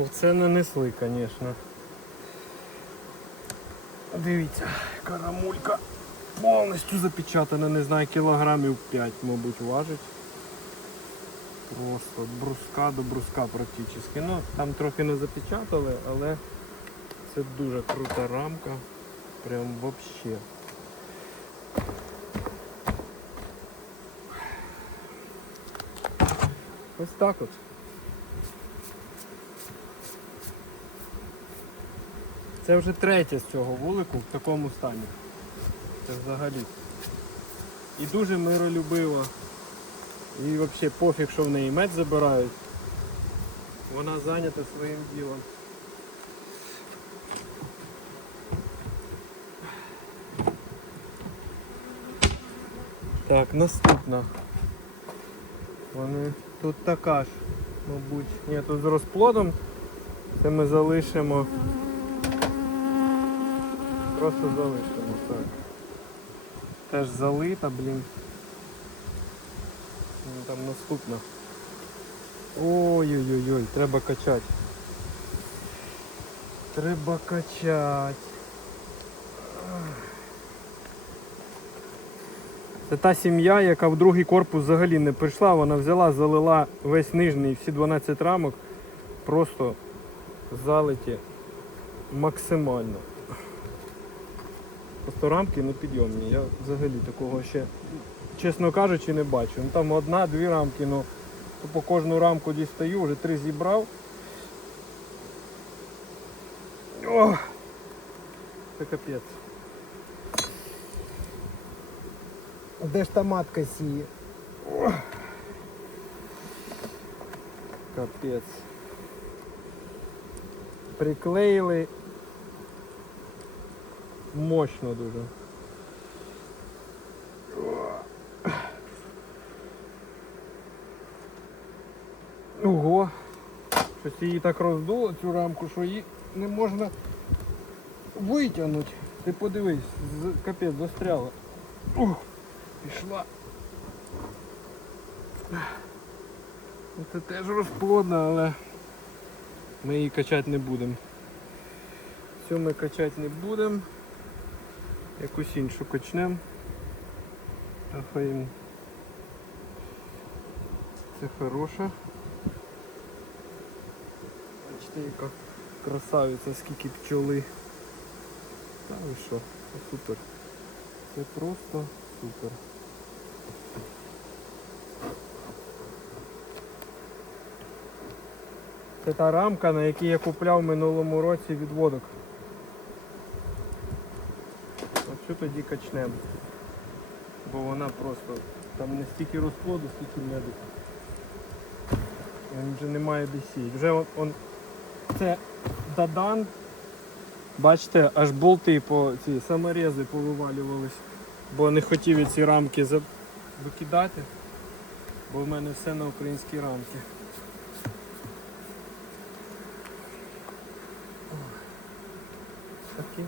Овце нанесли, звісно. Дивіться, карамулька повністю запечатана, не знаю, кілограмів 5, мабуть, важить. Просто бруска до бруска практично. Ну, там трохи не запечатали, але це дуже крута рамка. Прям вообще. Ось так от. Це вже третє з цього вулику в такому стані. Це взагалі. І дуже миролюбива. І взагалі пофіг, що в неї меч забирають. Вона зайнята своїм ділом. Так, наступна. Вони тут така ж, мабуть. Ні, тут з розплодом. Це ми залишимо. Просто залишимо, так. Теж залита, блін. Там наступна. Ой-ой-ой, треба качати. Треба качати. Це та сім'я, яка в другий корпус взагалі не прийшла, вона взяла, залила весь нижній, всі 12 рамок, просто залиті максимально. Просто рамки непідйомні. Я взагалі такого ще, чесно кажучи, не бачу. Ну там одна-дві рамки, ну то по кожну рамку дістаю, вже три зібрав. О! Це капець. Де ж та матка сіє? Капець. Приклеїли мощно дуже. Ого! Щось її так роздуло цю рамку, що її не можна витягнути. Ти подивись, капець застряла. Ух, пішла. Ну, Це теж розплодна, але ми її качати не будемо. Цю ми качати не будемо. Якусь іншу качнемо. Рафаїм. Це хороша. Бачите, яка красавиця, скільки пчоли. Та ви що, супер. Це просто супер. Це та рамка, на якій я купляв минулому році відводок. Оцю тоді качнемо. Бо вона просто там не стільки розплоду, стільки меду. Він вже немає де сіяти. Вже он, он це дадан. Бачите, аж болти по ці саморези повивалювались. Бо не хотів ці рамки за- викидати. Бо в мене все на українські рамки. Такі.